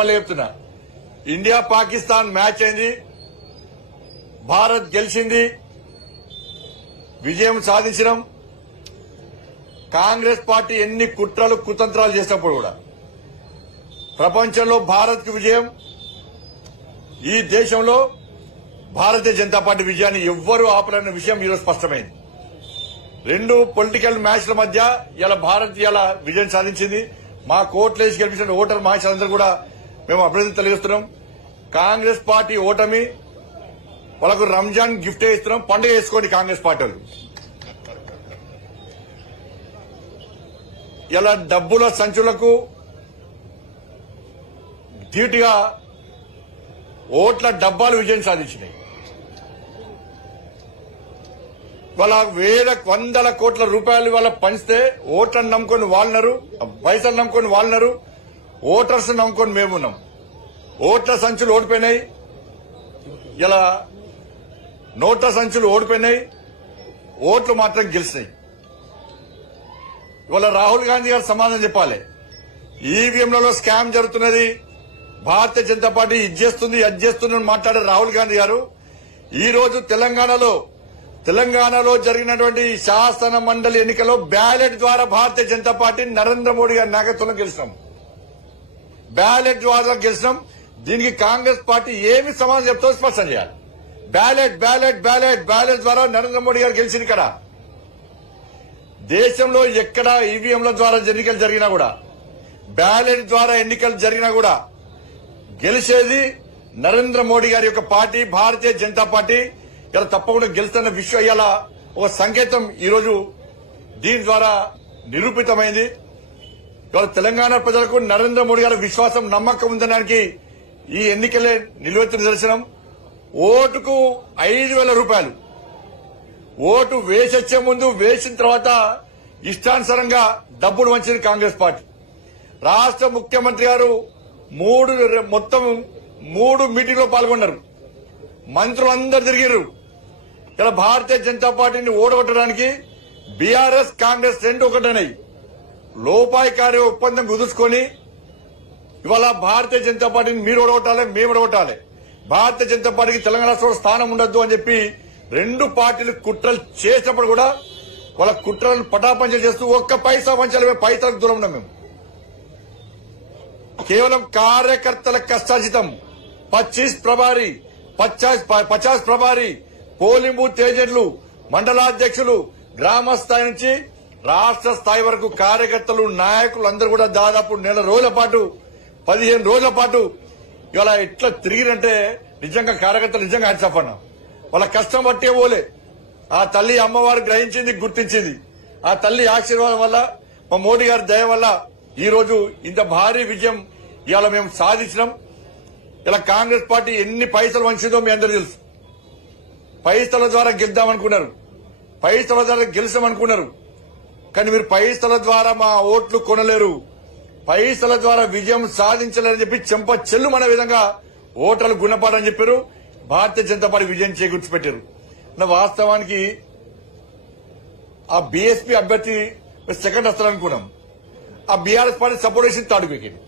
మళ్ళీ చెప్తున్నా, India Pakistan match అయింది, భారత్ గెలిచింది, విజయం సాధించడం. కాంగ్రెస్ పార్టీ ఎన్ని కుట్రలు కుతంత్రాలు చేసినప్పుడు కూడా ప్రపంచంలో భారత్ కు విజయం, ఈ దేశంలో భారతీయ జనతా పార్టీ విజయాన్ని ఎవ్వరూ ఆపలేని విషయం ఈరోజు స్పష్టమైంది. రెండు పొలిటికల్ మ్యాచ్ల మధ్య ఇలా భారత్ ఇలా విజయం సాధించింది. మా కోట్లేసి గెలిపించిన ఓటర్ మహాశయులందరూ కూడా మేము అభినందన తెలియజేస్తున్నాం. కాంగ్రెస్ పార్టీ ఓటమి వాళ్ళకు రంజాన్ గిఫ్ట్ ఇస్తున్నాం, పండుగ చేసుకోండి కాంగ్రెస్ పార్టీ వాళ్ళు. ఇలా డబ్బుల సంచులకు ధీటుగా ఓట్ల డబ్బాలు విజయం సాధించినాయి. వాళ్ళ వందల కోట్ల రూపాయలు వాళ్ళ పంచితే ఓట్లను నమ్ముకొని వాళ్ళన్నారు, పైసలు నమ్ముకొని వాళ్ళన్నారు, ఓటర్స్ నమ్ముకొని మేమున్నాం. ఓట్ల సంచులు ఓడిపోయినాయి, ఇలా నోట్ల సంచులు ఓడిపోయినాయి, ఓట్లు మాత్రం గెలిచినాయి. ఇవాళ రాహుల్ గాంధీ గారు సమాధానం చెప్పాలి. ఈవీఎంలలో స్కామ్ జరుగుతున్నది, భారతీయ జనతా పార్టీ ఇది చేస్తుంది అది చేస్తుంది అని మాట్లాడే రాహుల్ గాంధీ గారు ఈ రోజు తెలంగాణలో జరిగినటువంటి శాసన మండలి ఎన్నికల్లో బ్యాలెట్ ద్వారా భారతీయ జనతా పార్టీ నరేంద్ర మోడీ గారి నాయకత్వంలో గెలిచినాం. బ్యాలెట్ ద్వారా గెలిచినాం. దీనికి కాంగ్రెస్ పార్టీ ఏమి సమాధానం చెప్తుందో స్పష్టం చేయాలి. బ్యాలెట్ బ్యాలెట్ బ్యాలెట్ బ్యాలెట్ ద్వారా నరేంద్ర మోడీ గారు గెలిచింది. ఇక్కడ దేశంలో ఎక్కడ ఈవీఎంల ద్వారా ఎన్నికలు జరిగినా కూడా, బ్యాలెట్ ద్వారా ఎన్నికలు జరిగినా కూడా గెలిచేది నరేంద్ర మోడీ గారి యొక్క పార్టీ, భారతీయ జనతా పార్టీ. ఇలా తప్పకుండా గెలుస్తున్న విషయం ఇలా ఒక సంకేతం ఈరోజు దీని ద్వారా నిరూపితమైంది. ఇవాళ తెలంగాణ ప్రజలకు నరేంద్ర మోడీ గారి విశ్వాసం, నమ్మకం ఉందనడానికి ఈ ఎన్నికలే నిలువెత్తు నిదర్శనం. ఓటుకు 5,000 రూపాయలు ఓటు వేసొచ్చే ముందు, వేసిన తర్వాత ఇష్టానుసారంగా డబ్బులు వంచింది కాంగ్రెస్ పార్టీ. రాష్ట్ర ముఖ్యమంత్రి గారు మొత్తం 3 మీటింగ్లో పాల్గొన్నారు. మంత్రులందరూ తిరిగారు. ఇలా భారతీయ జనతా పార్టీని ఓడగొట్టడానికి బీఆర్ఎస్ కాంగ్రెస్ రెండు ఒకటనేయి లోపాయికారి ఒప్పందం కుదుర్చుకొని ఇవాళ భారతీయ జనతా పార్టీని మీరు ఓడగొట్టాలి, మేము ఓడగొట్టాలి, భారతీయ జనతా పార్టీకి తెలంగాణ రాష్ట్రంలో స్థానం ఉండొద్దు అని చెప్పి రెండు పార్టీలు కుట్రలు చేసినప్పుడు కూడా వాళ్ళ కుట్రలను పటాపంచలు చేస్తూ ఒక్క పైసా పంచాలి, పైసలకు దూరం ఉన్నాం. మేము కేవలం కార్యకర్తల కష్టార్జితం 50 ప్రభారీ పోలింగ్ బూత్ ఏజెంట్లు, మండలాధ్యక్షులు, గ్రామ స్థాయి నుంచి రాష్ట్ర స్థాయి వరకు కార్యకర్తలు, నాయకులు అందరూ కూడా దాదాపు 1 రోజుల పాటు 15 రోజుల పాటు ఇవాళ ఎట్లా తిరిగిరంటే నిజంగా కార్యకర్తలు నిజంగా హ్యాట్సాఫ్ అన్నా. వాళ్ళ కష్టం బట్టే పోలే. ఆ తల్లి అమ్మవారు గ్రహించింది, గుర్తించింది. ఆ తల్లి ఆశీర్వాదం వల్ల, మా మోడీ గారి దయ వల్ల ఈ రోజు ఇంత భారీ విజయం ఇవాళ మేము సాధించినాం. ఇలా కాంగ్రెస్ పార్టీ ఎన్ని పైసలు వంచిందో మీ అందరూ తెలుసు. పైసల ద్వారా గెలుద్దామనుకున్నారు, పైసల ద్వారా గెలిచామనుకున్నారు. కానీ మీరు పైసల ద్వారా మా ఓట్లు కొనలేరు, పైసల ద్వారా విజయం సాధించలేరని చెప్పి చెంప చెల్లుమనే విధంగా ఓటర్లు గుణపాఠం చెప్పారు. భారతీయ జనతా పార్టీ విజయం చేకూర్చిపెట్టారు. వాస్తవానికి ఆ బీఎస్పీ అభ్యర్థి సెకండ్ వస్తారనుకున్నాం. ఆ బీఆర్ఎస్ పార్టీ సపోర్ట్ చేసి 3rd wicket,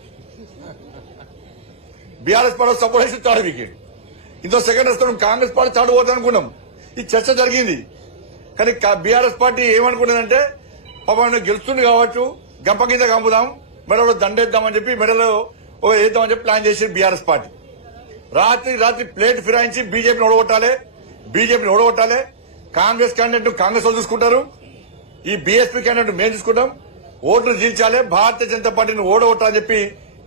BRS party support చేసి 3rd వికెట్. ఇంకో సెకండ్ వస్తాం, కాంగ్రెస్ పార్టీ 3rd పోతుంది అనుకున్నాం. ఈ చర్చ జరిగింది. కానీ బీఆర్ఎస్ పార్టీ ఏమనుకున్నదంటే పాపం గెలుస్తుంది కావచ్చు, గంప కింద కంపుదాం, మెడలో దండేద్దామని చెప్పి మెడలో వేద్దామని చెప్పి ప్లాన్ చేసి బీఆర్ఎస్ పార్టీ రాత్రి ప్లేట్ ఫిరాయించి బీజేపీని ఓడగొట్టాలి, కాంగ్రెస్ క్యాండిడేట్ కాంగ్రెస్ వాళ్ళు చూసుకుంటారు, ఈ బీఎస్పీ క్యాండిడేట్ మేము చూసుకుంటాం, ఓట్లు జీల్చాలి, భారతీయ జనతా పార్టీని ఓడగొట్టాలని చెప్పి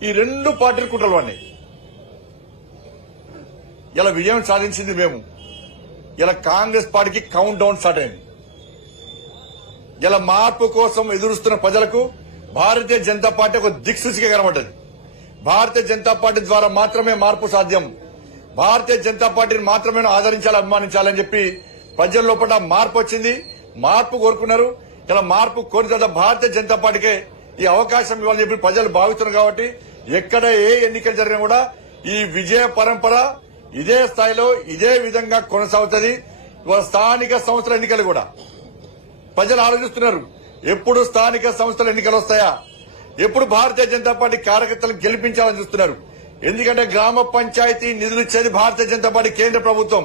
ఈ రెండు పార్టీలు కుట్రలు అన్నాయి. ఇలా విజయం సాధించింది మేము. ఇలా కాంగ్రెస్ పార్టీకి కౌంట్ డౌన్ స్టార్ట్ అయింది. ఇలా మార్పు కోసం ఎదురుస్తున్న ప్రజలకు భారతీయ జనతా పార్టీ ఒక దిక్సూచిగా కనబడ్డది. భారతీయ జనతా పార్టీ ద్వారా మాత్రమే మార్పు సాధ్యం, భారతీయ జనతా పార్టీని మాత్రమే ఆదరించాలి, అభిమానించాలని చెప్పి ప్రజల లోపల మార్పు వచ్చింది. మార్పు కోరుకున్నారు. ఇలా మార్పు కోరిన తర్వాత భారతీయ జనతా పార్టీకే ఈ అవకాశం ఇవ్వాలని చెప్పి ప్రజలు భావిస్తున్నారు. కాబట్టి ఎక్కడ ఏ ఎన్నికలు జరిగినా కూడా ఈ విజయ పరంపర ఇదే స్థాయిలో ఇదే విధంగా కొనసాగుతుంది. ఇవాళ స్థానిక సంస్థల ఎన్నికలు కూడా ప్రజలు ఆలోచిస్తున్నారు, ఎప్పుడు స్థానిక సంస్థల ఎన్నికలు వస్తాయా, ఎప్పుడు భారతీయ జనతా పార్టీ కార్యకర్తలను గెలిపించాలని చూస్తున్నారు. ఎందుకంటే గ్రామ పంచాయతీ నిధులు ఇచ్చేది భారతీయ జనతా పార్టీ కేంద్ర ప్రభుత్వం,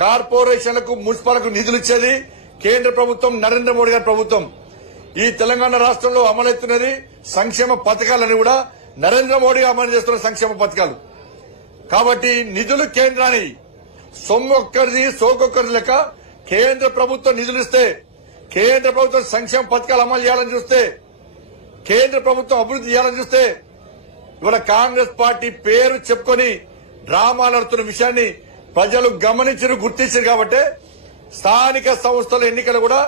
కార్పొరేషన్లకు మున్సిపల్కు నిధులు ఇచ్చేది కేంద్ర ప్రభుత్వం, నరేంద్ర మోడీ గారి ప్రభుత్వం. ఈ తెలంగాణ రాష్ట్రంలో అమలవుతున్నది సంక్షేమ పథకాలని కూడా నరేంద్ర మోడీ అమలు చేస్తున్న సంక్షేమ పథకాలు. కాబట్టి నిధులు కేంద్రాన్ని సొమ్మొక్కరిది సోకొక్కరిది లెక్క కేంద్ర ప్రభుత్వం నిధులు ఇస్తే, కేంద్ర ప్రభుత్వం సంక్షేమ పథకాలు అమలు చేయాలని చూస్తే, కేంద్ర ప్రభుత్వం అభివృద్ధి చేయాలని చూస్తే ఇవాళ కాంగ్రెస్ పార్టీ పేరు చెప్పుకొని డ్రామాలు ఆడుతున్న విషయాన్ని ప్రజలు గమనించారు, గుర్తించారు. కాబట్టి స్థానిక సంస్థల ఎన్నికలు కూడా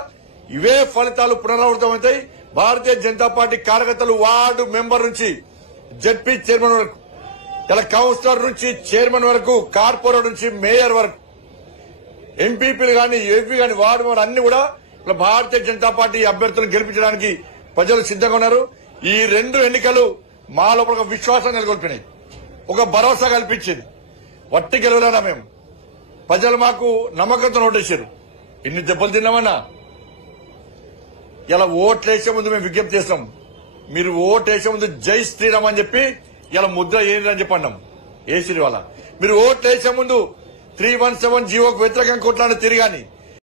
ఇవే ఫలితాలు పునరావృతమవుతాయి. భారతీయ జనతా పార్టీ కార్యకర్తలు వార్డు మెంబర్ నుంచి జడ్పీ చైర్మన్ వరకు, ఇలా కౌన్సిలర్ నుంచి చైర్మన్ వరకు, కార్పొరేటర్ నుంచి మేయర్ వరకు, ఎంపీపీలు గాని ఎంపీ గాని వార్డు మెంబర్ అన్ని కూడా ఇలా భారతీయ జనతా పార్టీ అభ్యర్థులను గెలిపించడానికి ప్రజలు సిద్ధంగా ఉన్నారు. ఈ రెండు ఎన్నికలు మా లోపల ఒక విశ్వాసం నెలకొల్పినాయి, ఒక భరోసా కల్పించింది. వట్టి గెలవలేనా మేము, ప్రజలు మాకు నమ్మకంతో ఓటేశారు. ఇన్ని దెబ్బలు తిన్నామన్నా ఇలా ఓట్లేసే ముందు మేము విజ్ఞప్తి చేస్తాం, మీరు ఓటేసే ముందు జై శ్రీరామ్ అని చెప్పి ఇలా ముద్ర ఏంటని చెప్పి అన్నాం. ఏ శ్రీ వాళ్ళ మీరు ఓట్లేసే ముందు 317 జీవోకు వ్యతిరేకంగా కొట్లాడి తిరిగాని